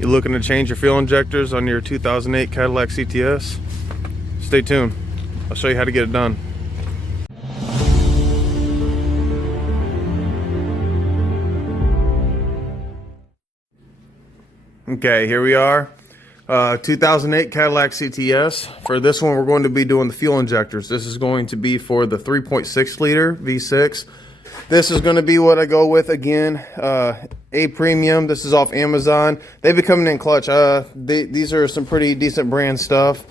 You looking to change your fuel injectors on your 2008 Cadillac CTS? Stay tuned. I'll show you how to get it done. Okay, here we are. 2008 Cadillac CTS. For this one, we're going to be doing the fuel injectors. This is going to be for the 3.6 liter V6. This is going to be what I go with again. A premium. This is off Amazon. They've been coming in clutch. These are some pretty decent brand stuff.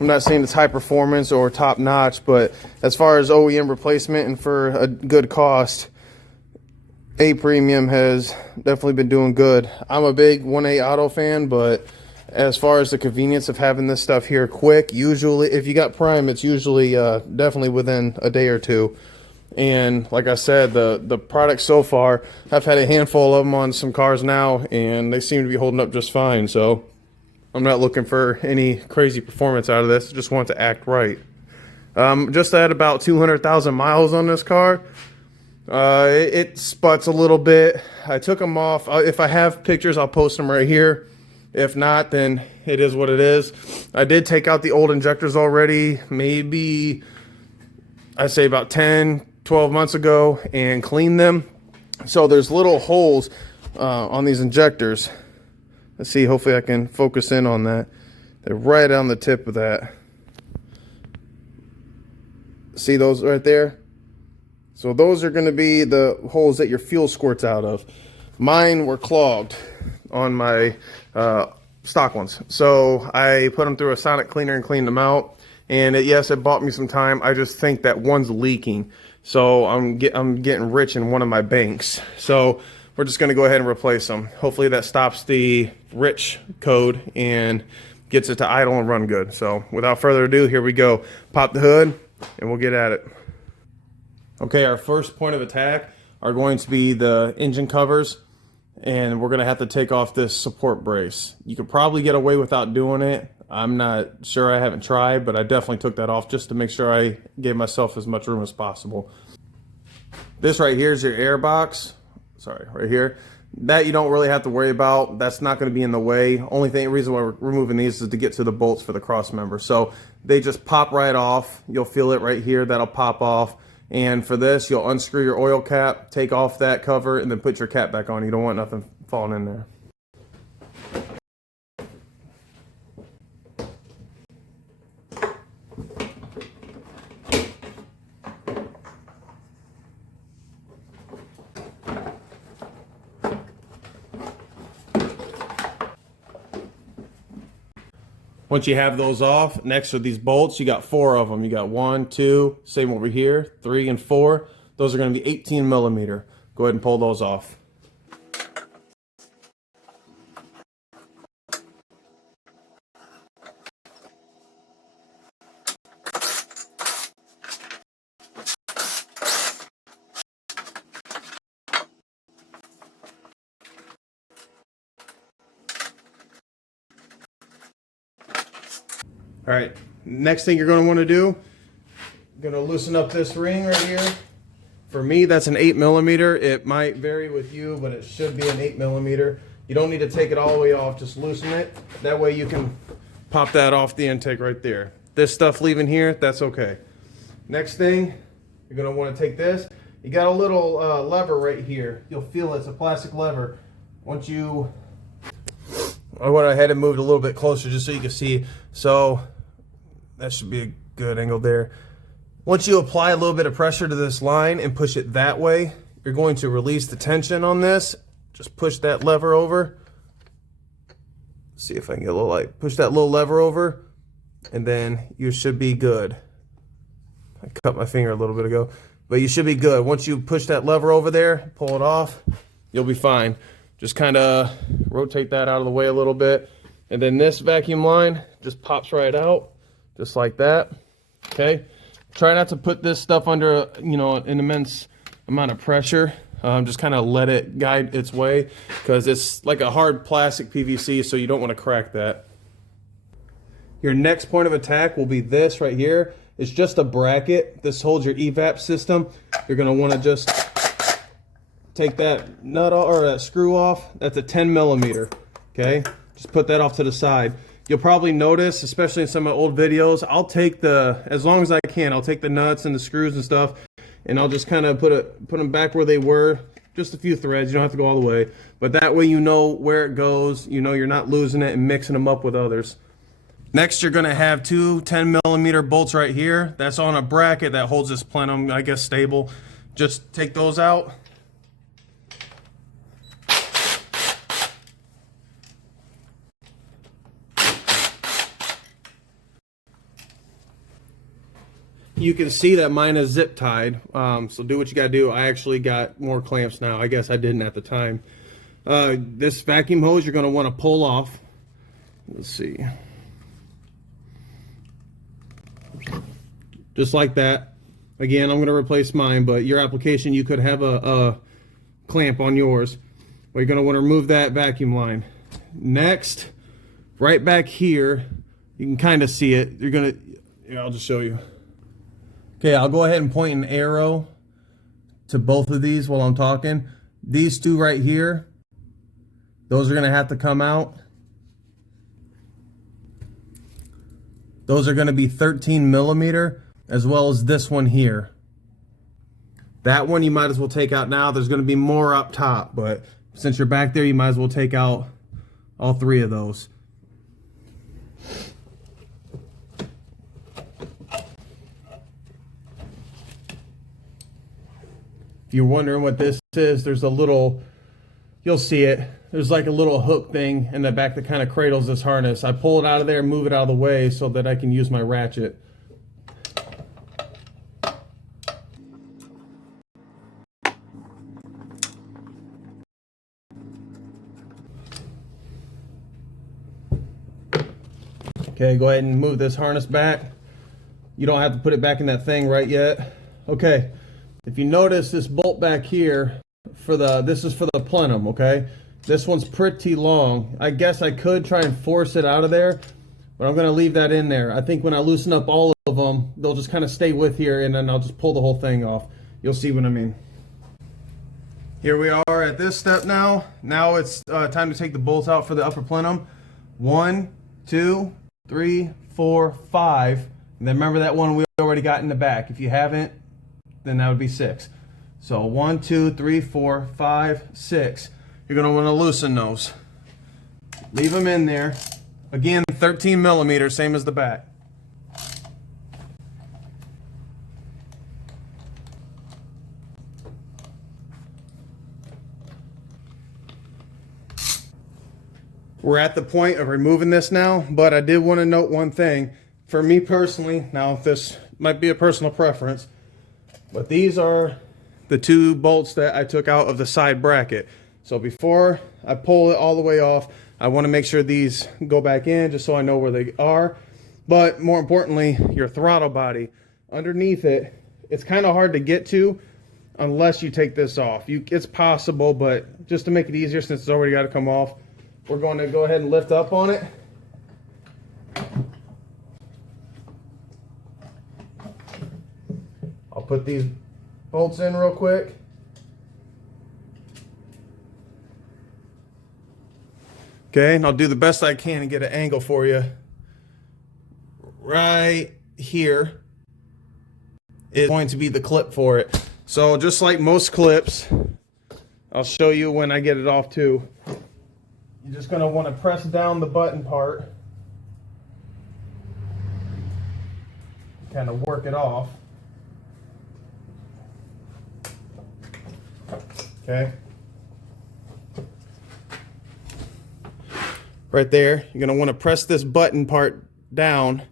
I'm not saying it's high performance or top notch, but as far as OEM replacement and for a good cost, A premium has definitely been doing good. I'm a big 1A auto fan, but as far as the convenience of having this stuff here quick, usually if you got Prime, it's usually definitely within a day or two. And like I said, the products so far, I've had a handful of them on some cars now, and they seem to be holding up just fine. So I'm not looking for any crazy performance out of this. I just want it to act right. Just at about 200,000 miles on this car. It sputs a little bit. I took them off. If I have pictures, I'll post them right here. If not, then it is what it is. I did take out the old injectors already, maybe I'd say about 10, 12 months ago, and cleaned them. So there's little holes on these injectors. Let's see, hopefully I can focus in on that. They're right on the tip of that. See those right there? So those are going to be the holes that your fuel squirts out of. Mine were clogged on my stock ones. So I put them through a sonic cleaner and cleaned them out. And yes, it bought me some time. I just think that one's leaking. So I'm getting rich in one of my banks. So we're just going to go ahead and replace them. Hopefully that stops the rich code and gets it to idle and run good. So without further ado, here we go. Pop the hood and we'll get at it. Okay, our first point of attack are going to be the engine covers, and we're going to have to take off this support brace. You could probably get away without doing it. I'm not sure, I haven't tried, but I definitely took that off just to make sure I gave myself as much room as possible. This right here is your air box. Sorry, right here. That you don't really have to worry about. That's not going to be in the way. Only reason why we're removing these is to get to the bolts for the cross member. So they just pop right off. You'll feel it right here. That'll pop off. And for this, you'll unscrew your oil cap, take off that cover, and then put your cap back on. You don't want nothing falling in there. Once you have those off, next are these bolts. You got 4 of them. You got 1, 2, same over here, 3 and 4. Those are going to be 18 millimeter. Go ahead and pull those off. All right, next thing you're going to want to do, you're going to loosen up this ring right here. For me, that's an 8 millimeter. It might vary with you, but it should be an 8 millimeter. You don't need to take it all the way off, just loosen it. That way you can pop that off the intake right there. This stuff leaving here, that's okay. Next thing, you're going to want to take this. You got a little lever right here. You'll feel it's a plastic lever. Once you, I went ahead and moved a little bit closer just so you can see. So that should be a good angle there. Once you apply a little bit of pressure to this line and push it that way, you're going to release the tension on this. Just push that lever over. See if I can get a little light. Push that little lever over, and then you should be good. I cut my finger a little bit ago, but you should be good. Once you push that lever over there, pull it off, you'll be fine. Just kind of rotate that out of the way a little bit. And then this vacuum line just pops right out, just like that. Okay. Try not to put this stuff under, an immense amount of pressure. Just kind of let it guide its way, because it's like a hard plastic PVC, so you don't want to crack that. Your next point of attack will be this right here. It's just a bracket. This holds your evap system. You're going to want to just take that nut or that screw off. That's a 10 millimeter. Okay. Just put that off to the side. You'll probably notice, especially in some of my old videos, I'll take as long as I can, I'll take the nuts and the screws and stuff, and I'll just kind of put them back where they were. Just a few threads, you don't have to go all the way. But that way you know where it goes, you know you're not losing it and mixing them up with others. Next, you're gonna have two 10mm bolts right here. That's on a bracket that holds this plenum, I guess, stable. Just take those out. You can see that mine is zip tied, so do what you gotta do. I actually got more clamps now. I guess I didn't at the time. This vacuum hose you're gonna wanna pull off. Let's see. Just like that. Again, I'm gonna replace mine, but your application, you could have a clamp on yours. Well, you're gonna wanna remove that vacuum line. Next, right back here, you can kind of see it. I'll just show you. Okay, I'll go ahead and point an arrow to both of these while I'm talking. These two right here, those are gonna have to come out. Those are gonna be 13mm, as well as this one here. That one you might as well take out now. There's gonna be more up top, but since you're back there, you might as well take out all three of those. If you're wondering what this is, there's a little, you'll see it. There's like a little hook thing in the back that kind of cradles this harness. I pull it out of there and move it out of the way so that I can use my ratchet. Okay, go ahead and move this harness back. You don't have to put it back in that thing right yet. Okay. If you notice this bolt back here, this is for the plenum, okay? This one's pretty long. I guess I could try and force it out of there, but I'm gonna leave that in there. I think when I loosen up all of them, they'll just kind of stay with here, and then I'll just pull the whole thing off. You'll see what I mean. Here we are at this step now. Now it's time to take the bolts out for the upper plenum. 1, 2, 3, 4, 5. And then remember that one we already got in the back. If you haven't, then that would be 6. So 1, 2, 3, 4, 5, 6. You're gonna wanna loosen those. Leave them in there. Again, 13mm, same as the back. We're at the point of removing this now, but I did want to note one thing. For me personally, now this might be a personal preference, but these are the two bolts that I took out of the side bracket. So before I pull it all the way off, I want to make sure these go back in just so I know where they are. But more importantly, your throttle body. Underneath it, it's kind of hard to get to unless you take this off. It's possible, but just to make it easier since it's already got to come off, we're going to go ahead and lift up on it. I'll put these bolts in real quick. Okay, and I'll do the best I can and get an angle for you. Right here is going to be the clip for it. So just like most clips, I'll show you when I get it off too. You're just going to want to press down the button part. Kind of work it off. Okay. Right there, you're going to want to press this button part down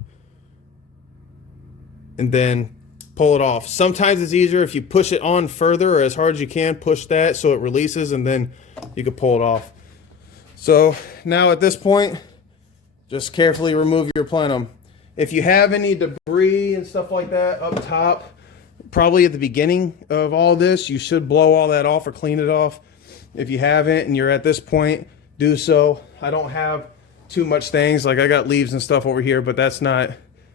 and then pull it off. Sometimes it's easier if you push it on further or as hard as you can, push that so it releases and then you can pull it off. So now at this point, just carefully remove your plenum. If you have any debris and stuff like that up top, probably at the beginning of all this, you should blow all that off or clean it off. If you haven't and you're at this point, do so. I don't have too much things, like I got leaves and stuff over here, but that's not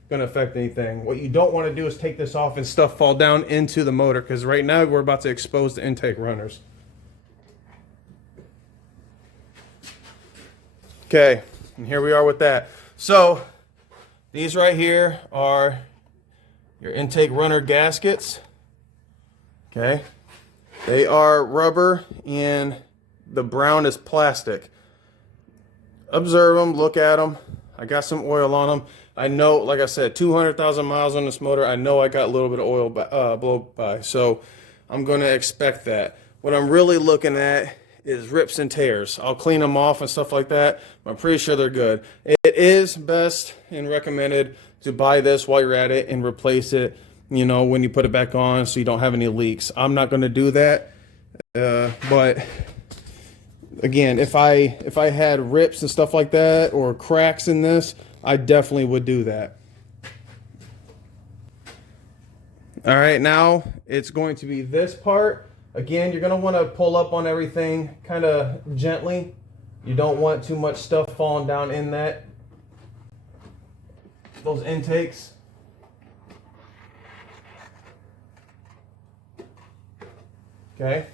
going to affect anything. What you don't want to do is take this off and stuff fall down into the motor, because right now we're about to expose the intake runners. Okay, and here we are with that. So these right here are your intake runner gaskets. Okay, they are rubber and the brown is plastic. Observe them, look at them. I got some oil on them. I know, like I said, 200,000 miles on this motor. I know I got a little bit of oil blow by, so I'm going to expect that. What I'm really looking at is rips and tears. I'll clean them off and stuff like that. I'm pretty sure they're good. It is best and recommended to buy this while you're at it and replace it, you know, when you put it back on so you don't have any leaks. I'm not going to do that, but again, if I had rips and stuff like that or cracks in this, I definitely would do that. All right, now it's going to be this part. Again, you're going to want to pull up on everything kind of gently. You don't want too much stuff falling down in those intakes. Okay.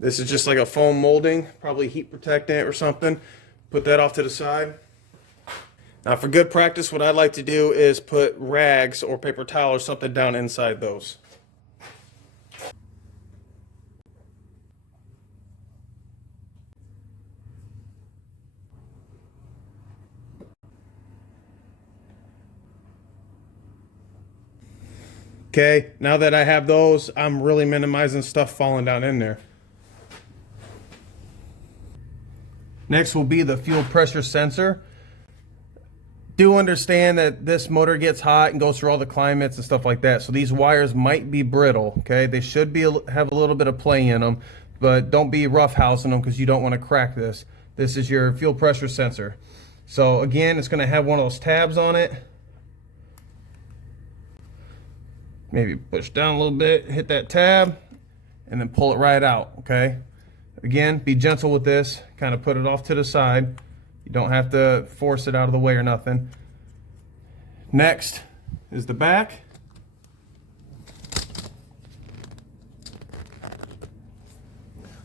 This is just like a foam molding, probably heat protectant or something. Put that off to the side. Now for good practice, what I like to do is put rags or paper towel or something down inside those. Okay, now that I have those, I'm really minimizing stuff falling down in there. Next will be the fuel pressure sensor. Do understand that this motor gets hot and goes through all the climates and stuff like that. So these wires might be brittle, okay? They should have a little bit of play in them, but don't be roughhousing them because you don't want to crack this. This is your fuel pressure sensor. So again, it's going to have one of those tabs on it. Maybe push down a little bit, hit that tab, and then pull it right out, okay? Again, be gentle with this, kind of put it off to the side. You don't have to force it out of the way or nothing. Next is the back.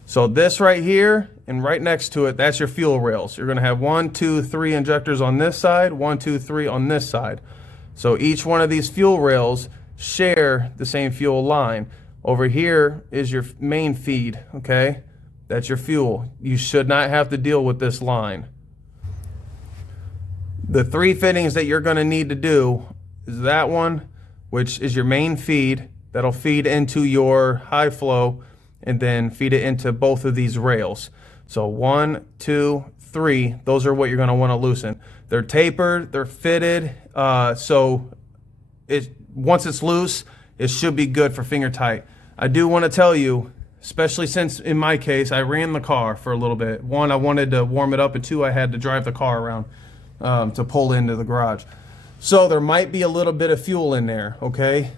So this right here and right next to it, that's your fuel rails. You're gonna have 1, 2, 3 injectors on this side, 1, 2, 3 on this side. So each one of these fuel rails share the same fuel line. Over here is your main feed, okay? That's your fuel. You should not have to deal with this line. The 3 fittings that you're going to need to do is that one, which is your main feed. That'll feed into your high flow and then feed it into both of these rails. So 1, 2, 3, those are what you're going to want to loosen. They're tapered, they're fitted, so once it's loose, it should be good for finger tight. I do want to tell you, especially since in my case, I ran the car for a little bit. 1, I wanted to warm it up, and 2, I had to drive the car around to pull into the garage. So there might be a little bit of fuel in there, okay?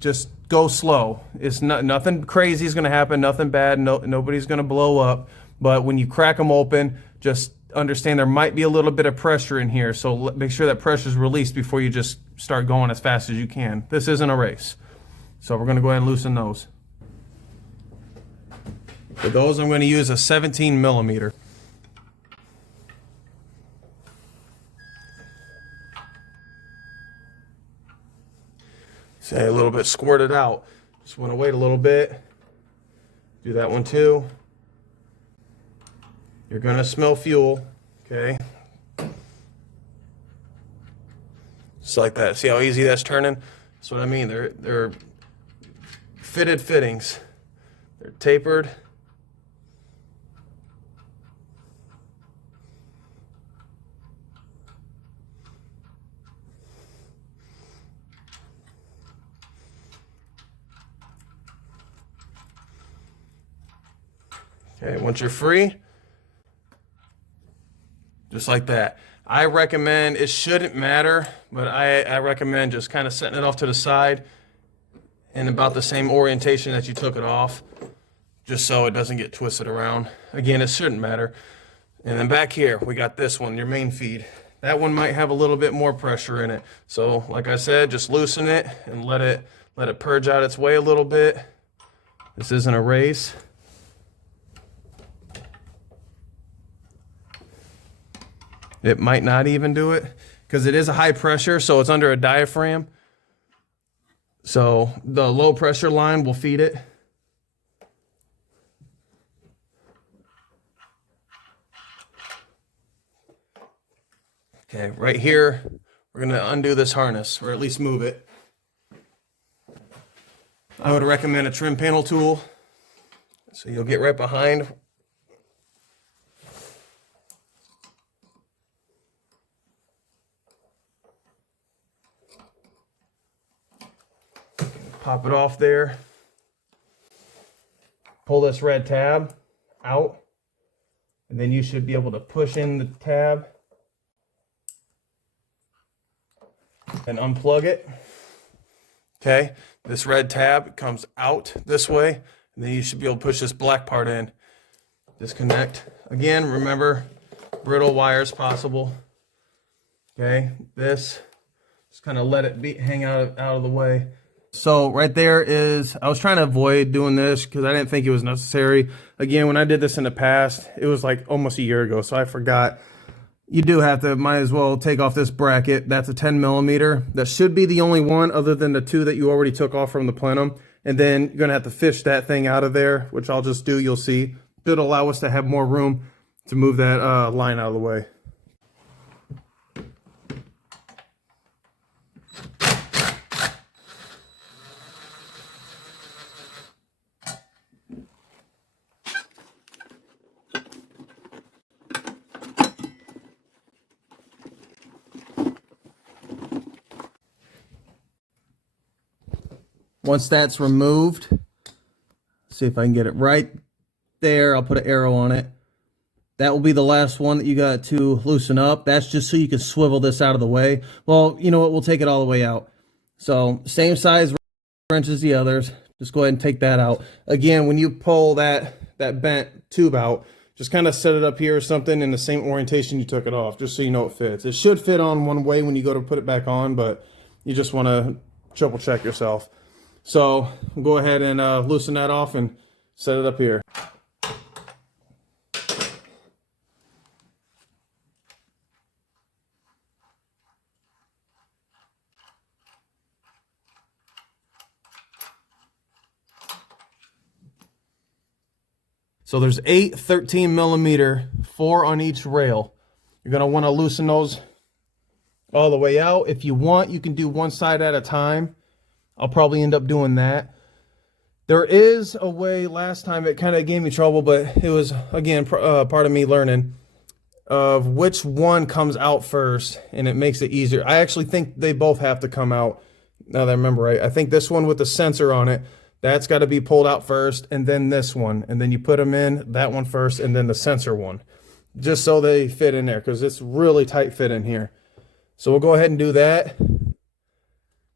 Just go slow. It's nothing crazy is going to happen, nothing bad, nobody's going to blow up. But when you crack them open, just understand there might be a little bit of pressure in here. So make sure that pressure is released before you just start going as fast as you can. This isn't a race. So we're going to go ahead and loosen those. For those, I'm going to use a 17 millimeter. Say a little bit squirted out. Just want to wait a little bit. Do that one too. You're going to smell fuel, okay? Just like that. See how easy that's turning? That's what I mean. They're fitted fittings. They're tapered. Okay, once you're free, just like that. I recommend, it shouldn't matter, but I recommend just kind of setting it off to the side in about the same orientation that you took it off, just so it doesn't get twisted around. Again, it shouldn't matter. And then back here, we got this one, your main feed. That one might have a little bit more pressure in it. So like I said, just loosen it and let it purge out its way a little bit. This isn't a race. It might not even do it because it is a high pressure, so it's under a diaphragm. So the low pressure line will feed it. Okay, right here, we're gonna undo this harness, or at least move it. I would recommend a trim panel tool. So you'll get right behind. Pop it off there. Pull this red tab out, and then you should be able to push in the tab and unplug it. Okay, this red tab comes out this way, and then you should be able to push this black part in. Disconnect. Again, remember, brittle wires possible. Okay, this, just kind of let it hang out of the way. So right there is, I was trying to avoid doing this because I didn't think it was necessary. Again, when I did this in the past, it was like almost a year ago, so I forgot. You do have to, might as well take off this bracket. That's a 10 millimeter. That should be the only one other than the two that you already took off from the plenum. And then you're gonna have to fish that thing out of there, which I'll just do, you'll see. It'll allow us to have more room to move that line out of the way. Once that's removed, see if I can get it right there. I'll put an arrow on it. That will be the last one that you got to loosen up. That's just so you can swivel this out of the way. Well, you know what? We'll take it all the way out. So same size wrench as the others. Just go ahead and take that out. Again, when you pull that bent tube out, just kind of set it up here or something in the same orientation you took it off, just so you know it fits. It should fit on one way when you go to put it back on, but you just want to triple check yourself. So we'll go ahead and loosen that off and set it up here. So there's 8 13 millimeter, 4 on each rail. You're gonna wanna loosen those all the way out. If you want, you can do one side at a time. I'll probably end up doing that. There is a way, last time it kind of gave me trouble, but it was, again, part of me learning of which one comes out first, and it makes it easier. I actually think they both have to come out, now that I remember right. I think this one with the sensor on it, that's got to be pulled out first, and then this one. And then you put them in, that one first, and then the sensor one. Just so they fit in there, because it's really tight fit in here. So we'll go ahead and do that.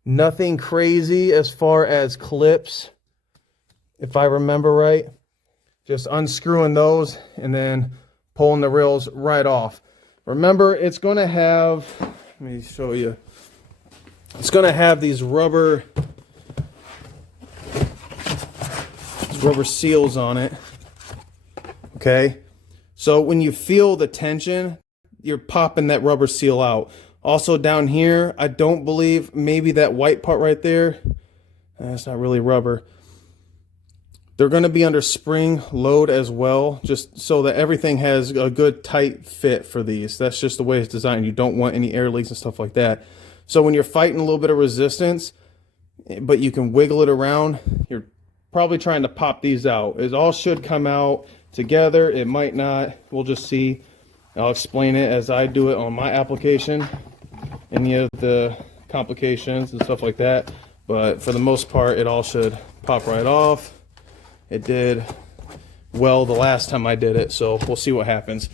Nothing crazy as far as clips, if I remember right. Just unscrewing those and then pulling the rails right off. Remember, it's going to have, let me show you. It's going to have these rubber seals on it. Okay? So when you feel the tension, you're popping that rubber seal out. Also down here, I don't believe, maybe that white part right there, that's not really rubber. They're going to be under spring load as well, just so that everything has a good tight fit for these. That's just the way it's designed. You don't want any air leaks and stuff like that. So when you're fighting a little bit of resistance, but you can wiggle it around, you're probably trying to pop these out. It all should come out together. It might not. We'll just see. I'll explain it as I do it on my application. Any of the complications and stuff like that. But for the most part, it all should pop right off. It did well the last time I did it, so we'll see what happens.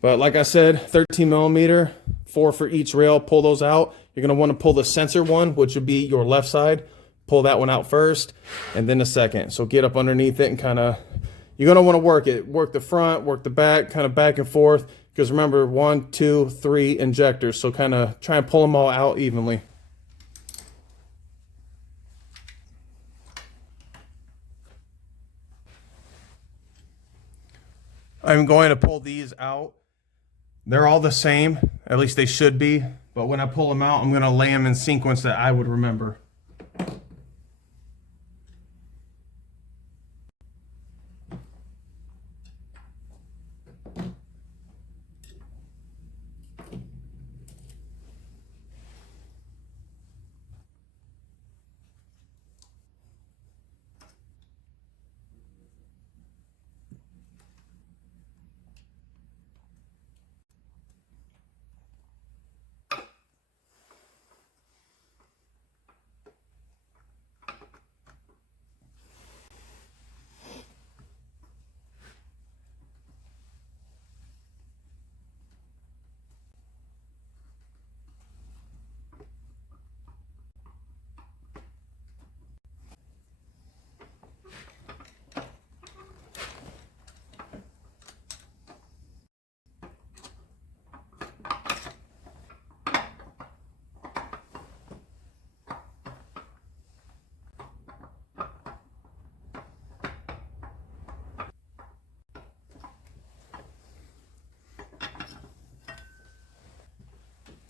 But like I said, 13 millimeter, 4 for each rail. Pull those out. You're going to want to pull the sensor one, which would be your left side. Pull that one out first, and then the second. So get up underneath it and kind of, you're going to want to work it. Work the front, work the back, kind of back and forth. Because remember, 1, 2, 3 injectors. So kind of try and pull them all out evenly. I'm going to pull these out. They're all the same. At least they should be. But when I pull them out, I'm going to lay them in sequence that I would remember.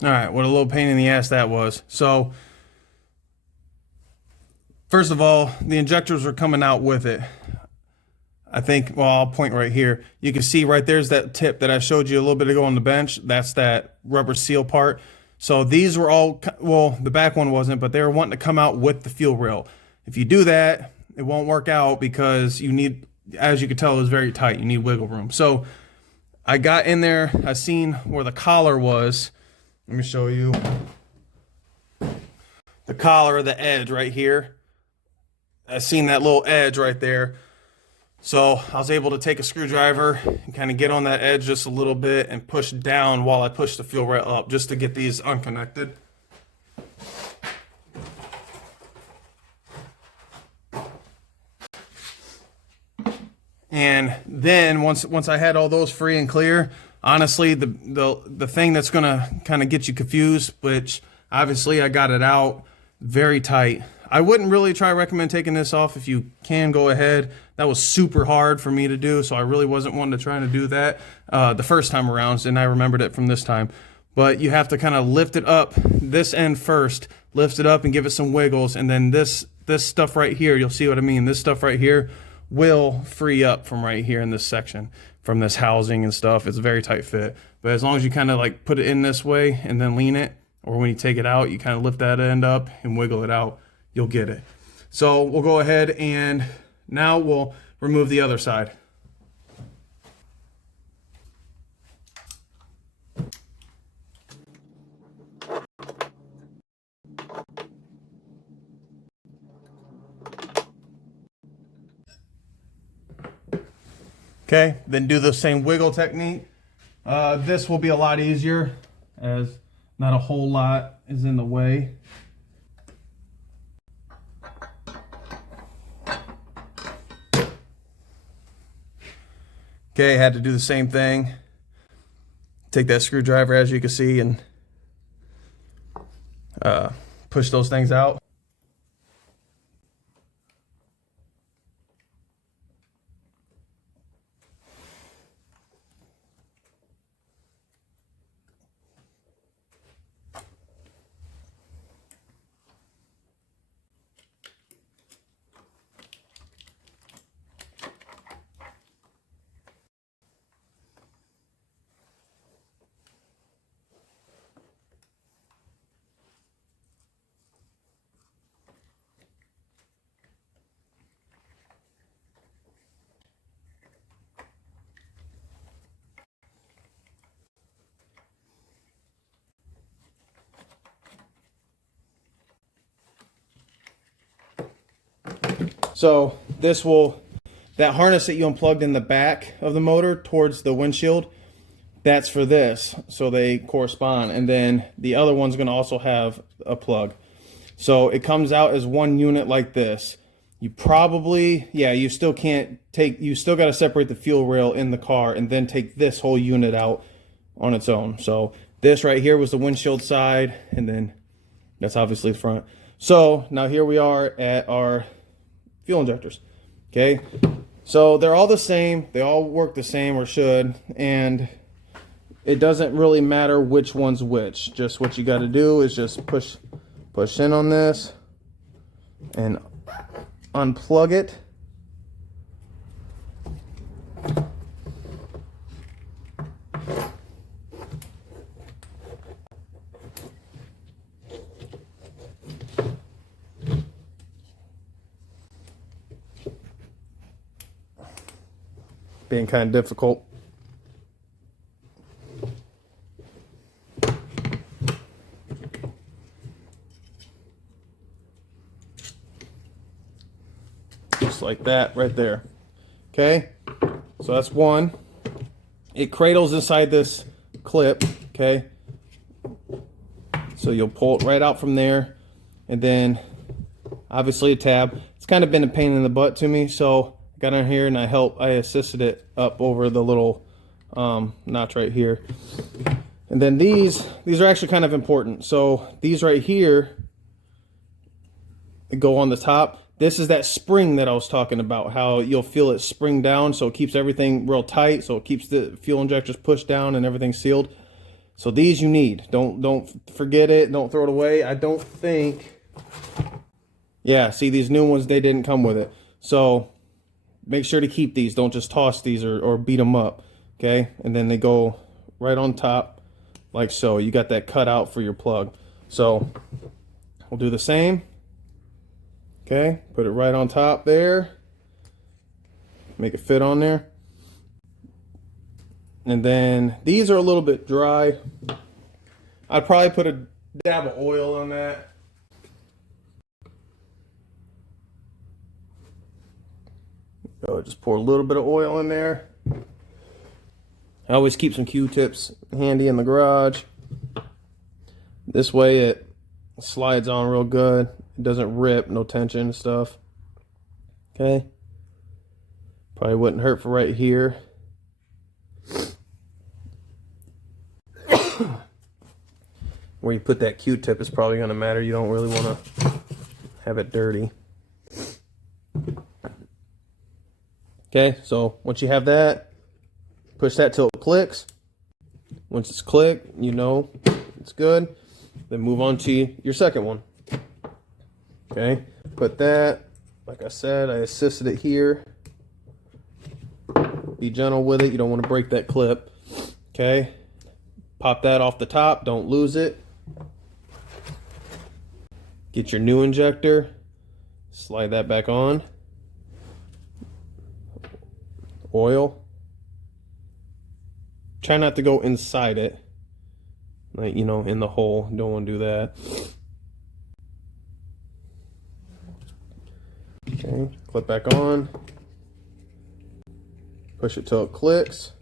All right, what a little pain in the ass that was. So, first of all, the injectors are coming out with it. I think, well, I'll point right here. You can see right there's that tip that I showed you a little bit ago on the bench. That's that rubber seal part. So these were all, well, the back one wasn't, but they were wanting to come out with the fuel rail. If you do that, it won't work out because you need, as you can tell, it was very tight. You need wiggle room. So I got in there, I seen where the collar was. Let me show you. The collar, the edge right here. I seen that little edge right there. So I was able to take a screwdriver and kind of get on that edge just a little bit and push down while I push the fuel rail up just to get these unconnected. And then once I had all those free and clear, honestly, the thing that's gonna kind of get you confused, which obviously I got it out very tight. I wouldn't really recommend taking this off. If you can, go ahead. That was super hard for me to do, so I really wasn't wanting to try to do that the first time around, and I remembered it from this time. But you have to kind of lift it up, this end first, lift it up and give it some wiggles, and then this stuff right here, you'll see what I mean. This stuff right here will free up from right here in this section, from this housing and stuff. It's a very tight fit. But as long as you kind of like put it in this way and then lean it, or when you take it out, you kind of lift that end up and wiggle it out, you'll get it. So we'll go ahead and now we'll remove the other side. Okay, then do the same wiggle technique. This will be a lot easier as not a whole lot is in the way. Okay, had to do the same thing. Take that screwdriver, as you can see, and push those things out. So this will, that harness that you unplugged in the back of the motor towards the windshield, that's for this, so they correspond. And then the other one's going to also have a plug. So it comes out as one unit like this. You probably, yeah, you still can't take, you still got to separate the fuel rail in the car and then take this whole unit out on its own. So this right here was the windshield side, and then that's obviously the front. So now here we are at our fuel injectors. Okay, so they're all the same. They all work the same, or should. And it doesn't really matter which one's which. Just what you got to do is just push in on this and unplug it. Being kind of difficult. Just like that right there. Okay, so that's one. It cradles inside this clip. Okay, so you'll pull it right out from there, and then obviously a tab. It's kind of been a pain in the butt to me, so I got in here and I assisted it up over the little notch right here. And then these are actually kind of important. So these right here go on the top. This is that spring that I was talking about, how you'll feel it spring down, so it keeps everything real tight, so it keeps the fuel injectors pushed down and everything sealed. So these you need. Don't forget it. Don't throw it away. I don't think. Yeah, see, these new ones, they didn't come with it. So make sure to keep these. Don't just toss these or beat them up. Okay, and then they go right on top like so. You got that cut out for your plug. So we'll do the same. Okay, put it right on top there. Make it fit on there. And then these are a little bit dry. I'd probably put a dab of oil on that. So just pour a little bit of oil in there. I always keep some Q-tips handy in the garage. This way it slides on real good. It doesn't rip, no tension and stuff. Okay. Probably wouldn't hurt for right here. Where you put that Q-tip is probably going to matter. You don't really want to have it dirty. Okay, so once you have that, push that till it clicks. Once it's clicked, you know it's good. Then move on to your second one. Okay, put that, like I said, I assisted it here. Be gentle with it, you don't want to break that clip. Okay, pop that off the top, don't lose it. Get your new injector, slide that back on. Oil. Try not to go inside it, like, you know, in the hole. Don't want to do that. Okay, clip back on. Push it till it clicks.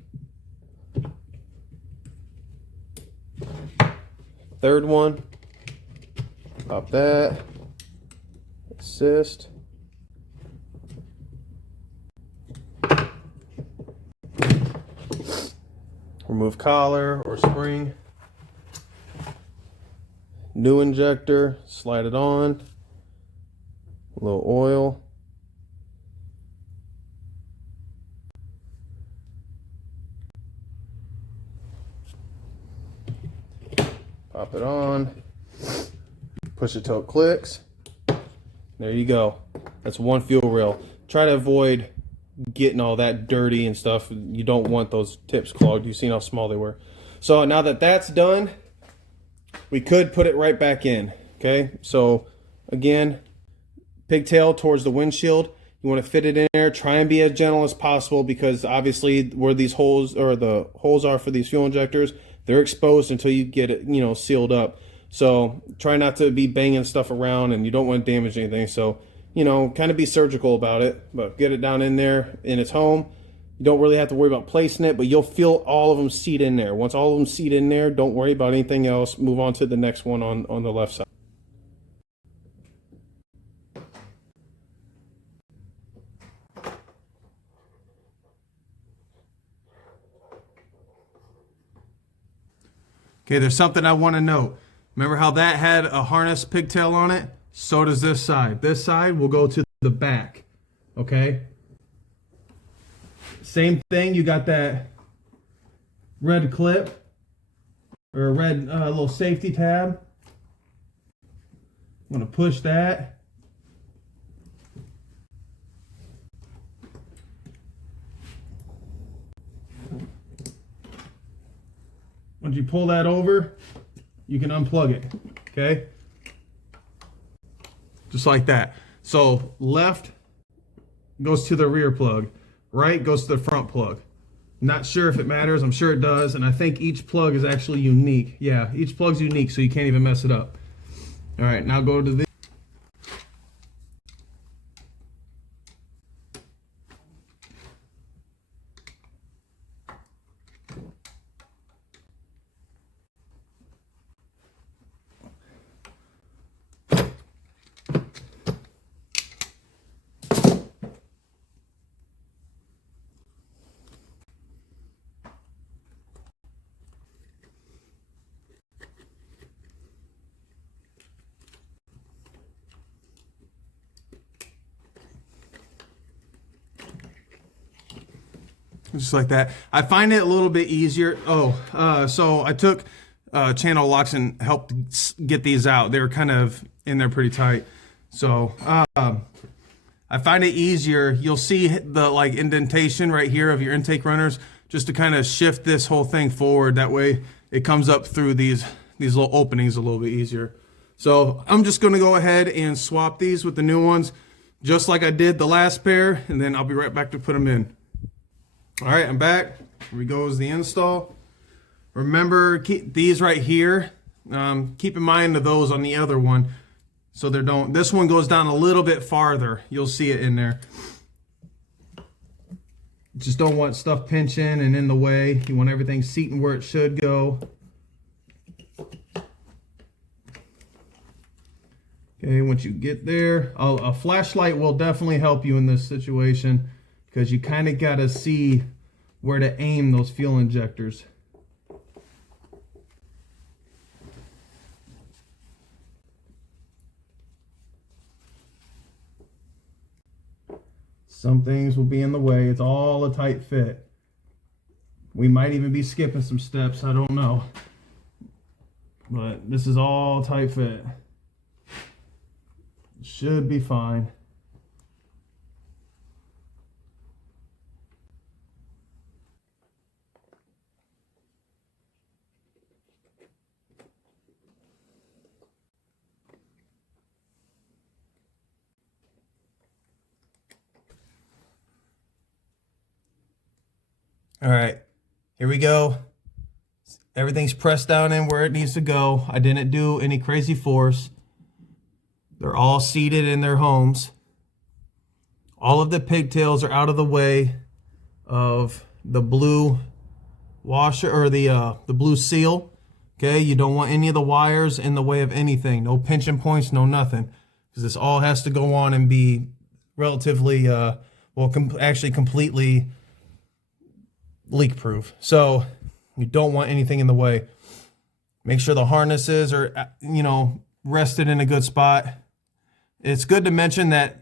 Third one. Pop that. Assist. Remove collar or spring. New injector, slide it on. A little oil. Pop it on. Push it till it clicks. There you go. That's one fuel rail. Try to avoid getting all that dirty and stuff. You don't want those tips clogged. You've seen how small they were. So now that that's done, we could put it right back in. Okay, so again, pigtail towards the windshield. You want to fit it in there. Try and be as gentle as possible, because obviously where these holes, or the holes are for these fuel injectors, they're exposed until you get it, you know, sealed up. So try not to be banging stuff around, and you don't want to damage anything. So, you know, kind of be surgical about it, but get it down in there in its home. You don't really have to worry about placing it, but you'll feel all of them seat in there. Once all of them seat in there, don't worry about anything else. Move on to the next one on the left side. Okay, there's something I want to note. Remember how that had a harness pigtail on it? So does this side. This side will go to the back. Okay? Same thing, you got that red clip. or a red little safety tab. I'm going to push that. Once you pull that over, you can unplug it, okay? Just like that. So left goes to the rear plug, right goes to the front plug. Not sure if it matters, I'm sure it does, and I think each plug is actually unique. Yeah, each plug's unique, so you can't even mess it up. All right, now go to the just like that. I find it a little bit easier. So I took channel locks and helped get these out. They were kind of in there pretty tight. So I find it easier. You'll see the like indentation right here of your intake runners, just to kind of shift this whole thing forward. That way it comes up through these little openings a little bit easier. So I'm just going to go ahead and swap these with the new ones, just like I did the last pair, and then I'll be right back to put them in. All right, I'm back. Here goes the install. Remember, keep these right here. Keep in mind of those on the other one, so they don't. This one goes down a little bit farther. You'll see it in there. Just don't want stuff pinching and in the way. You want everything seating where it should go. Okay, once you get there, a flashlight will definitely help you in this situation, because you kind of got to see where to aim those fuel injectors. Some things will be in the way. It's all a tight fit. We might even be skipping some steps, I don't know. But this is all tight fit. Should be fine. All right, here we go. Everything's pressed down in where it needs to go. I didn't do any crazy force. They're all seated in their homes. All of the pigtails are out of the way of the blue washer, or the blue seal. Okay, you don't want any of the wires in the way of anything. No pinching points, no nothing. Because this all has to go on and be relatively, actually completely leak proof. So you don't want anything in the way. Make sure the harnesses are, rested in a good spot. It's good to mention that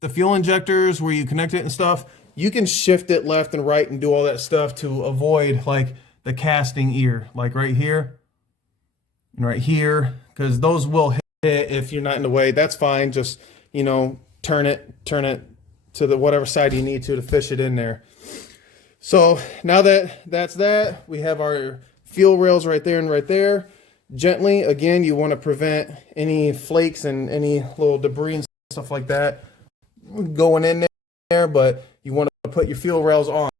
the fuel injectors, where you connect it and stuff, you can shift it left and right and do all that stuff to avoid like the casting ear, like right here and right here, because those will hit if you're not in the way. That's fine. Just, turn it to the whatever side you need to fish it in there. So now that's that, we have our fuel rails right there and right there. Gently, again, you want to prevent any flakes and any little debris and stuff like that going in there, but you want to put your fuel rails on.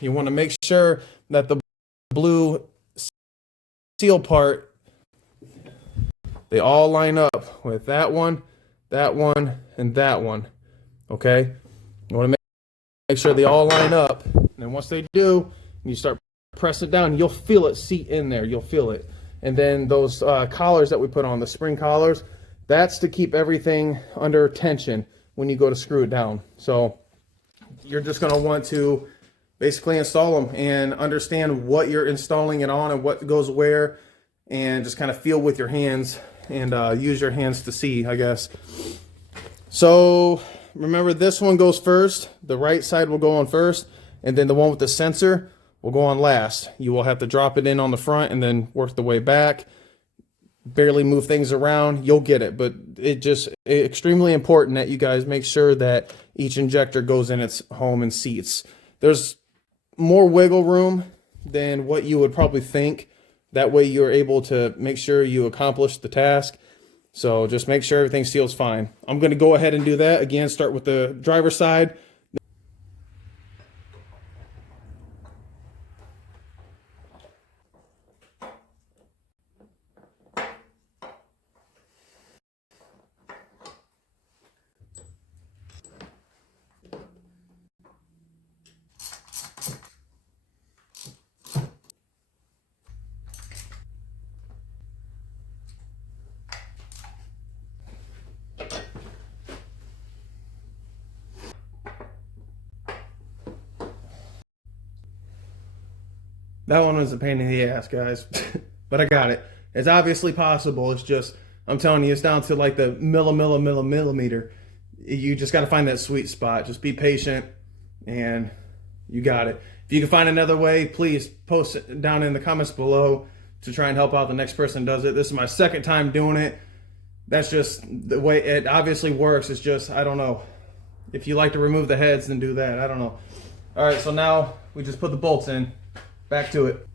You want to make sure that the blue seal part, they all line up with that one, and that one. Okay? You want to make sure they all line up. And then once they do, you start pressing it down, you'll feel it seat in there. You'll feel it. And then those collars that we put on, the spring collars, that's to keep everything under tension when you go to screw it down. So you're just going to want to basically install them and understand what you're installing it on and what goes where, and just kind of feel with your hands and use your hands to see, I guess. So remember, this one goes first. The right side will go on first, and then the one with the sensor will go on last. You will have to drop it in on the front and then work the way back. Barely move things around, you'll get it. But it's extremely important that you guys make sure that each injector goes in its home and seats. There's more wiggle room than what you would probably think. That way you're able to make sure you accomplish the task. So just make sure everything seals fine. I'm going to go ahead and do that. Again, start with the driver's side. That one was a pain in the ass, guys, but I got it. It's obviously possible. It's just, I'm telling you, it's down to like the millimeter. You just got to find that sweet spot. Just be patient, and you got it. If you can find another way, please post it down in the comments below to try and help out the next person does it. This is my second time doing it. That's just the way it obviously works. It's just, I don't know. If you like to remove the heads, then do that. I don't know. All right, so now we just put the bolts in. Back to it.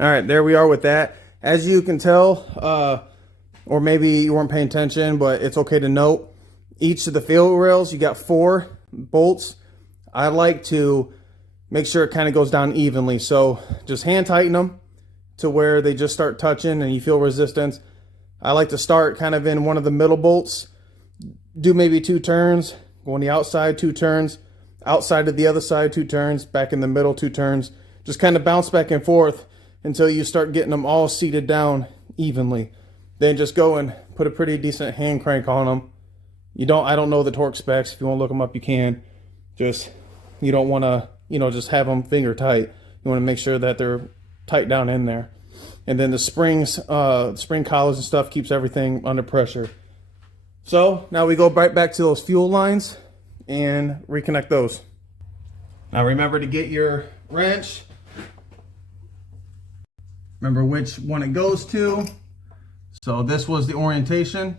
All right, there we are with that. As you can tell, or maybe you weren't paying attention, but it's okay to note, each of the fuel rails, you got 4 bolts. I like to make sure it kind of goes down evenly. So just hand tighten them to where they just start touching and you feel resistance. I like to start kind of in one of the middle bolts, do maybe 2 turns, go on the outside 2 turns, outside of the other side 2 turns, back in the middle 2 turns. Just kind of bounce back and forth until you start getting them all seated down evenly. Then just go and put a pretty decent hand crank on them. I don't know the torque specs. If you want to look them up, you can. Just, you don't want to, just have them finger tight. You want to make sure that they're tight down in there. And then the springs, spring collars and stuff keeps everything under pressure. So now we go right back to those fuel lines and reconnect those. Now remember to get your wrench. Remember which one it goes to. So this was the orientation.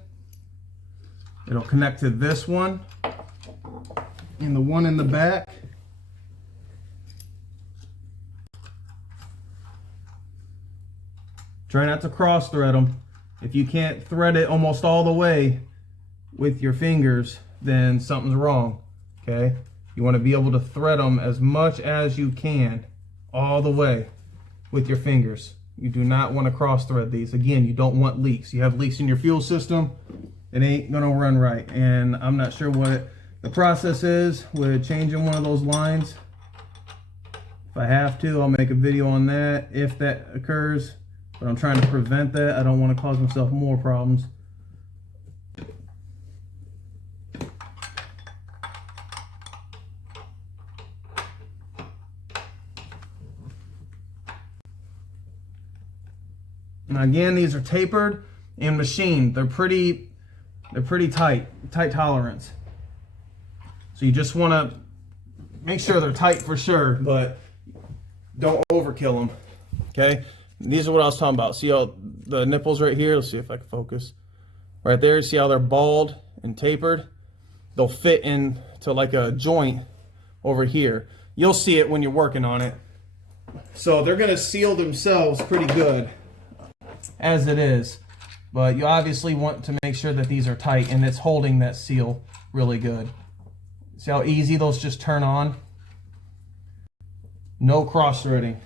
It'll connect to this one and the one in the back. Try not to cross thread them. If you can't thread it almost all the way with your fingers, then something's wrong, okay? You want to be able to thread them as much as you can all the way with your fingers. You do not want to cross thread these. Again, you don't want leaks. You have leaks in your fuel system, it ain't gonna run right. And I'm not sure what the process is with changing one of those lines. If I have to, I'll make a video on that if that occurs. But I'm trying to prevent that. I don't want to cause myself more problems. And again, these are tapered and machined. They're pretty tight tolerance. So you just want to make sure they're tight for sure, but don't overkill them. Okay. These are what I was talking about. See how the nipples right here? Let's see if I can focus. Right there, see how they're balled and tapered? They'll fit into like a joint over here. You'll see it when you're working on it. So they're gonna seal themselves pretty good as it is. But you obviously want to make sure that these are tight and it's holding that seal really good. See how easy those just turn on? No cross threading.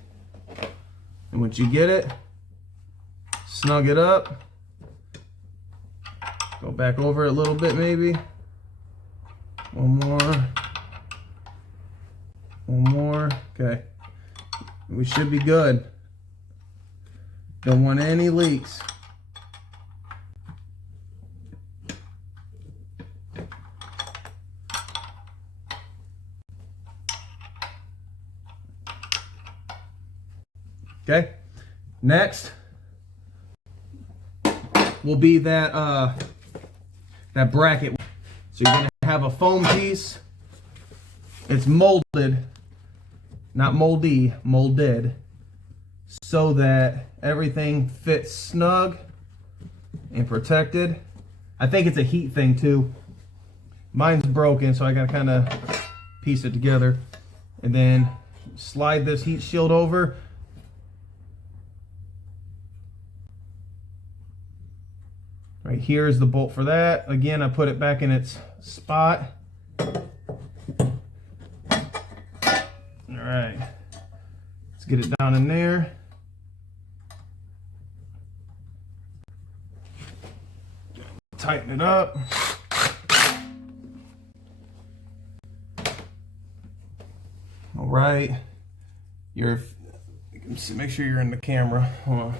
And once you get it, snug it up. Go back over it a little bit maybe. One more. One more. Okay. We should be good. Don't want any leaks. Okay, next will be that that bracket. So you're gonna have a foam piece. It's molded, not moldy, molded, so that everything fits snug and protected. I think it's a heat thing too. Mine's broken, so I gotta kind of piece it together. And then slide this heat shield over. Right here is the bolt for that. Again, I put it back in its spot. All right, let's get it down in there. Tighten it up. All right, make sure you're in the camera. Hold on.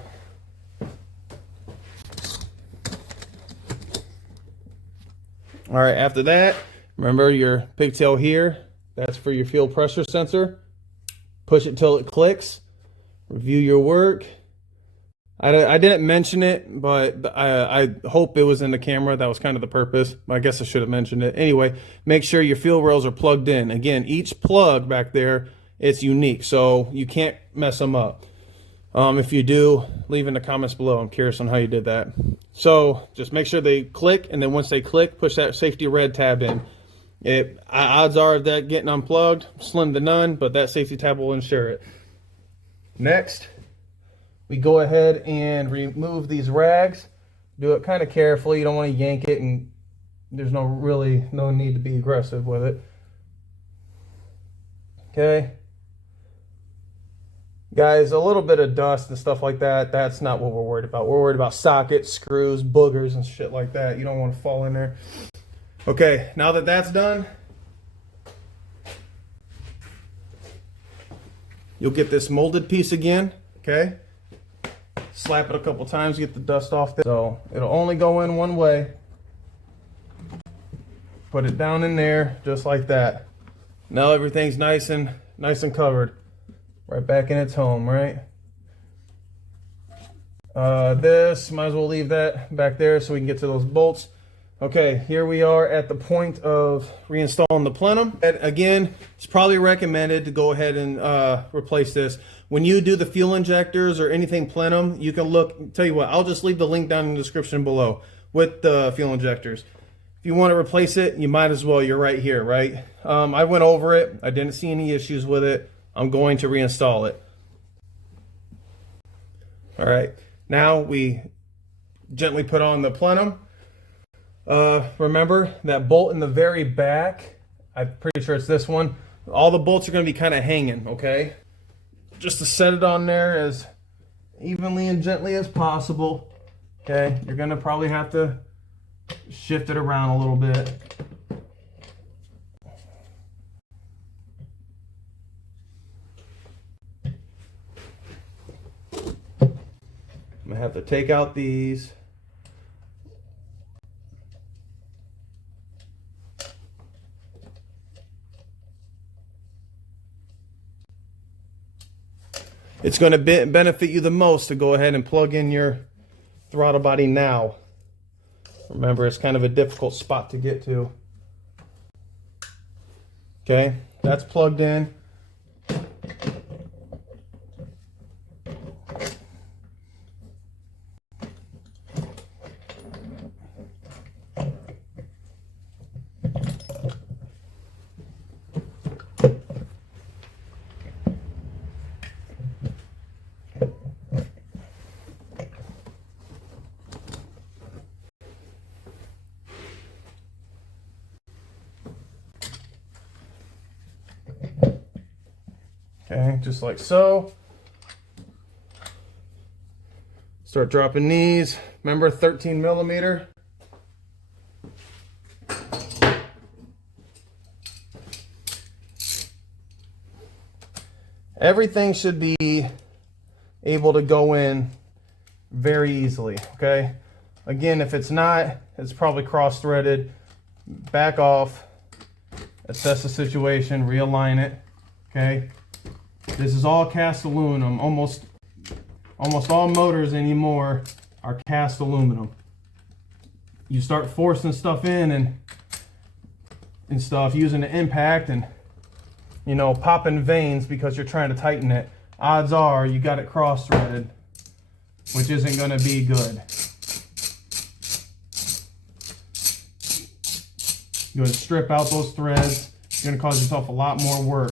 All right, after that, remember your pigtail here. That's for your fuel pressure sensor. Push it till it clicks. Review your work. I didn't mention it, but I hope it was in the camera. That was kind of the purpose. I guess I should have mentioned it. Anyway, make sure your fuel rails are plugged in. Again, each plug back there, it's unique, so you can't mess them up. If you do, leave in the comments below. I'm curious on how you did that. So just make sure they click, and then once they click, push that safety red tab in. Odds are of that getting unplugged, slim to none, but that safety tab will ensure it. Next, we go ahead and remove these rags. Do it kind of carefully. You don't want to yank it, and there's no need to be aggressive with it. Okay. Guys, a little bit of dust and stuff like that, that's not what we're worried about. We're worried about sockets, screws, boogers, and shit like that. You don't want to fall in there. Okay, now that that's done, you'll get this molded piece again, okay? Slap it a couple times, get the dust off there. So it'll only go in one way. Put it down in there, just like that. Now everything's nice and covered. Right back in its home, right? This, might as well leave that back there so we can get to those bolts. Okay, here we are at the point of reinstalling the plenum. And again, it's probably recommended to go ahead and replace this. When you do the fuel injectors or anything plenum, you can look, tell you what, I'll just leave the link down in the description below with the fuel injectors. If you want to replace it, you might as well, you're right here, right? I went over it, I didn't see any issues with it. I'm going to reinstall it. All right, now we gently put on the plenum. Remember that bolt in the very back, I'm pretty sure it's this one. All the bolts are going to be kind of hanging, okay? Just to set it on there as evenly and gently as possible. Okay, you're going to probably have to shift it around a little bit. I'm gonna have to take out these. It's going to benefit you the most to go ahead and plug in your throttle body now. Remember, it's kind of a difficult spot to get to. Okay, that's plugged in. Okay, just like so. Start dropping these. Remember, 13 millimeter. Everything should be able to go in very easily, okay? Again, if it's not, it's probably cross-threaded. Back off, assess the situation, realign it, okay? This is all cast aluminum. Almost all motors anymore are cast aluminum. you start forcing stuff in and stuff, using the impact and, you know, popping veins because you're trying to tighten it, odds are you got it cross-threaded, which isn't going to be good. You're going to strip out those threads. You're going to cause yourself a lot more work.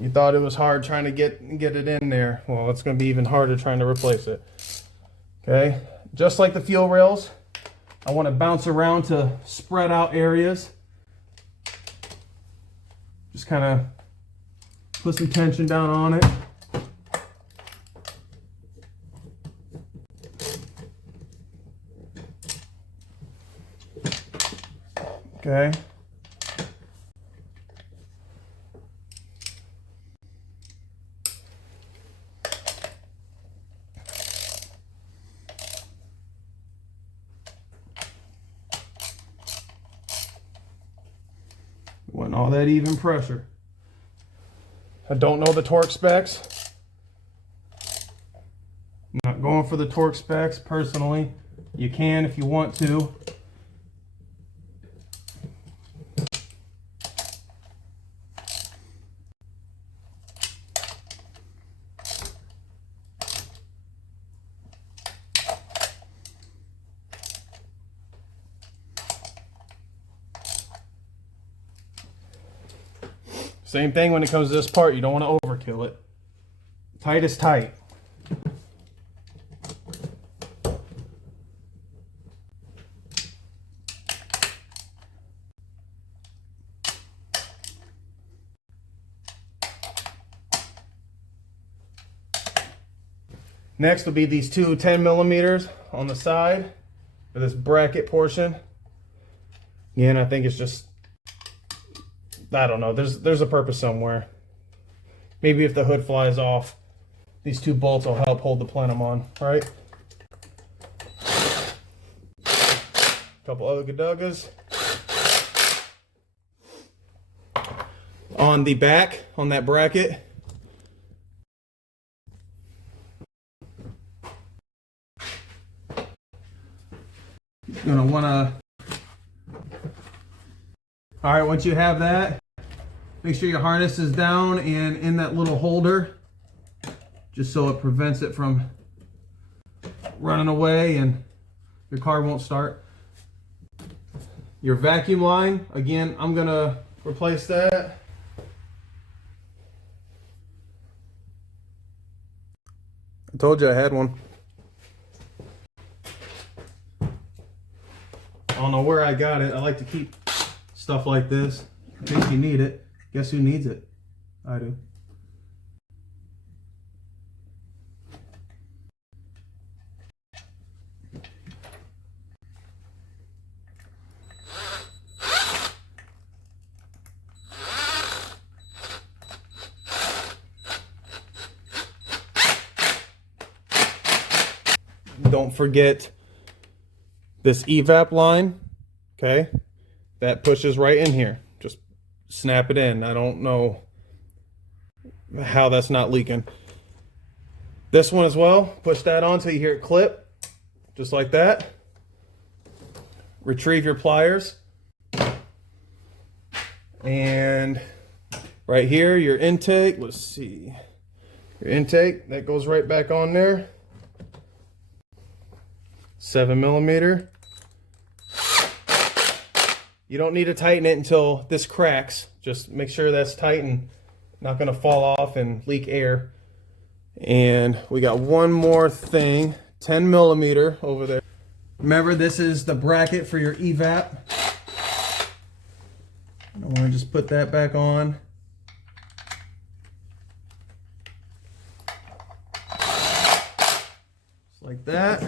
You thought it was hard trying to get it in there. Well, it's going to be even harder trying to replace it. Okay, just like the fuel rails, I want to bounce around to spread out areas. Just kind of put some tension down on it. Okay. Want all that even pressure. I don't know the torque specs. I'm not going for the torque specs personally. You can if you want to. Same thing when it comes to this part, you don't want to overkill it. Tight is tight. Next will be these two 10 millimeters on the side for this bracket portion. Again, I think it's just, I don't know, there's a purpose somewhere. Maybe if the hood flies off, these two bolts will help hold the plenum on, right? Couple other gaduggas. On the back, on that bracket, you're gonna wanna, all right, once you have that, make sure your harness is down and in that little holder, just so it prevents it from running away and your car won't start. Your vacuum line, again, I'm gonna replace that. I told you I had one. I don't know where I got it. I like to keep stuff like this in case you need it. Guess who needs it? I do. Don't forget this evap line, okay? That pushes right in here. Just snap it in. I don't know how that's not leaking. This one as well, push that on till you hear it clip, just like that. Retrieve your pliers. And right here, your intake, let's see. Your intake, that goes right back on there. 7 millimeter. You don't need to tighten it until this cracks. Just make sure that's tight and not gonna fall off and leak air. And we got one more thing, 10 millimeter over there. Remember, this is the bracket for your evap. I want to just put that back on. Just like that.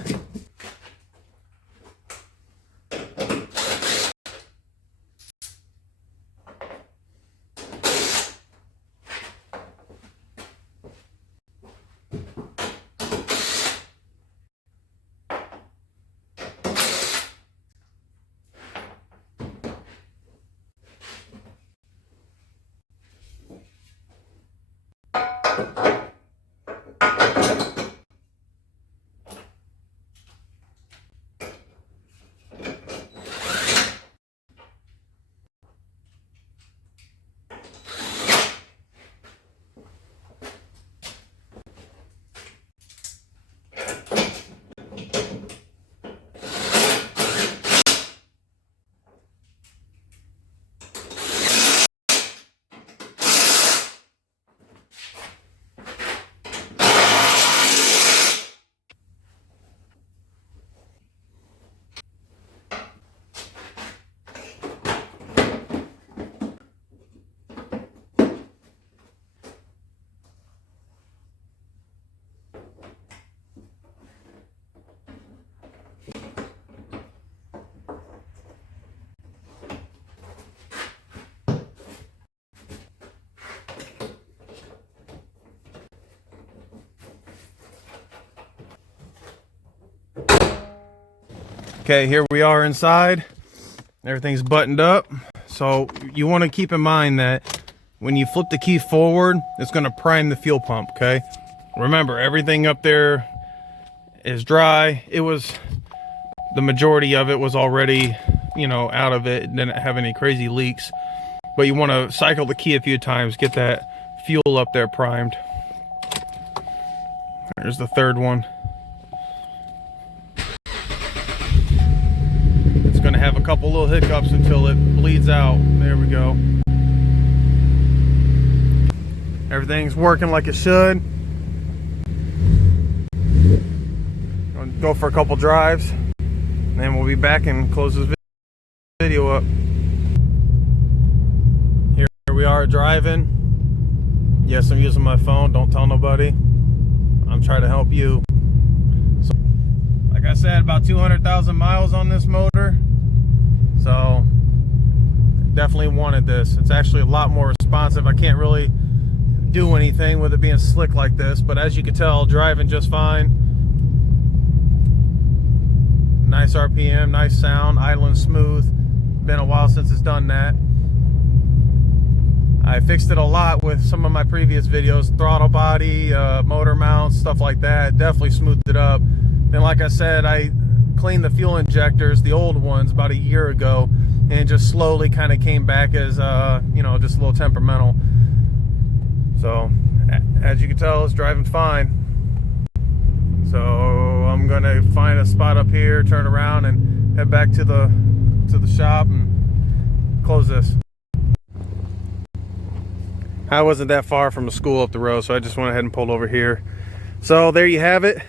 Okay, here we are inside. Everything's buttoned up. So you want to keep in mind that when you flip the key forward, it's going to prime the fuel pump, okay? Remember, everything up there is dry. It was, the majority of it was already, you know, out of it. It didn't have any crazy leaks. But you want to cycle the key a few times, get that fuel up there primed. There's the third one. It's going to have a couple little hiccups until it bleeds out. There we go. Everything's working like it should. I'll go for a couple drives, and then we'll be back and close this video up. Here we are driving. Yes, I'm using my phone. Don't tell nobody. I'm trying to help you. So, like I said, about 200,000 miles on this motor. So definitely wanted this. It's actually a lot more responsive. I can't really do anything with it being slick like this, but as you can tell, driving just fine. Nice RPM, nice sound, idling smooth. Been a while since it's done that. I fixed it a lot with some of my previous videos, throttle body, motor mounts, stuff like that. Definitely smoothed it up. And like I said, I cleaned the fuel injectors, the old ones, about a year ago, and just slowly kind of came back as, you know, just a little temperamental. So, as you can tell, it's driving fine. So, I'm going to find a spot up here, turn around, and head back to the shop and close this. I wasn't that far from the school up the road, so I just went ahead and pulled over here. So, there you have it.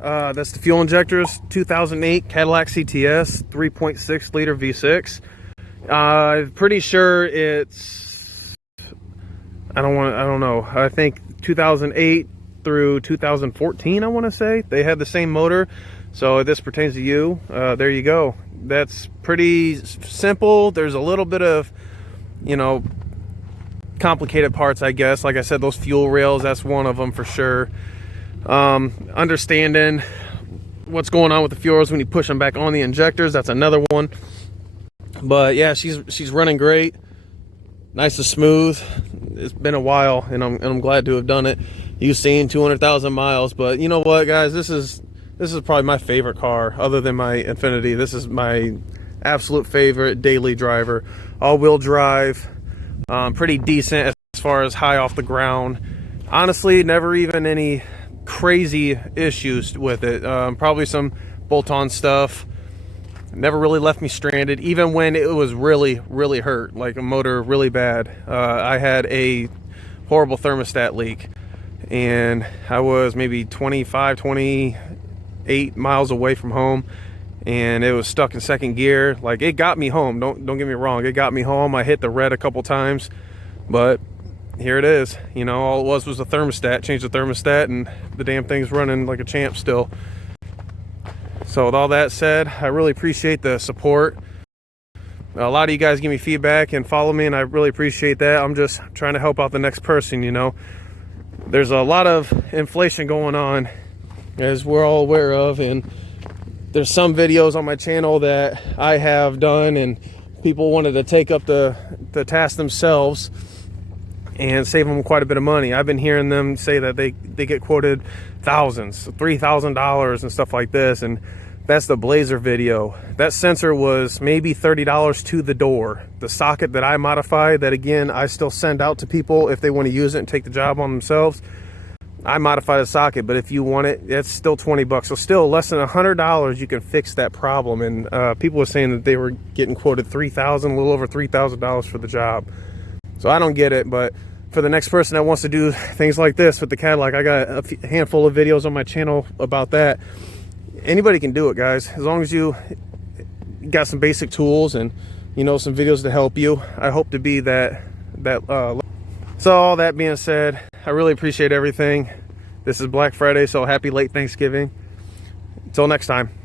That's the fuel injectors, 2008 Cadillac CTS, 3.6 liter V6. I'm pretty sure it's, I don't know. I think 2008 through 2014, I want to say. They had the same motor. So if this pertains to you, there you go. That's pretty simple. There's a little bit of, you know, complicated parts, I guess. Like I said, those fuel rails, that's one of them for sure. Understanding what's going on with the fuel rails when you push them back on the injectors, that's another one. But yeah, she's running great. Nice and smooth. It's been a while, and I'm glad to have done it. You've seen 200,000 miles, but you know what, guys? This is probably my favorite car, other than my Infiniti. This is my absolute favorite daily driver. All-wheel drive, pretty decent as far as high off the ground. Honestly, never even any crazy issues with it. Probably some bolt-on stuff. Never really left me stranded, even when it was really, really hurt, like a motor really bad. I had a horrible thermostat leak, and I was maybe 28 miles away from home, and it was stuck in second gear. Like, it got me home. Don't get me wrong. It got me home. I hit the red a couple times, but here it is. You know, all it was the thermostat. Changed the thermostat, and the damn thing's running like a champ still. So with all that said, I really appreciate the support. A lot of you guys give me feedback and follow me, and I really appreciate that. I'm just trying to help out the next person, you know. There's a lot of inflation going on, as we're all aware of, and there's some videos on my channel that I have done, and people wanted to take up the task themselves and save them quite a bit of money. I've been hearing them say that they get quoted thousands, $3,000 and stuff like this, and that's the Blazer video. That sensor was maybe $30 to the door. The socket that I modified, that again, I still send out to people if they want to use it and take the job on themselves. I modify the socket, but if you want it, it's still 20 bucks. So still less than $100, you can fix that problem. And people were saying that they were getting quoted $3,000, a little over $3,000 for the job. So I don't get it, but for the next person that wants to do things like this with the Cadillac, I got a handful of videos on my channel about that. Anybody can do it, guys, as long as you got some basic tools and, you know, some videos to help you. I hope to be that. So all that being said, I really appreciate everything. This is Black Friday, so happy late Thanksgiving. Until next time.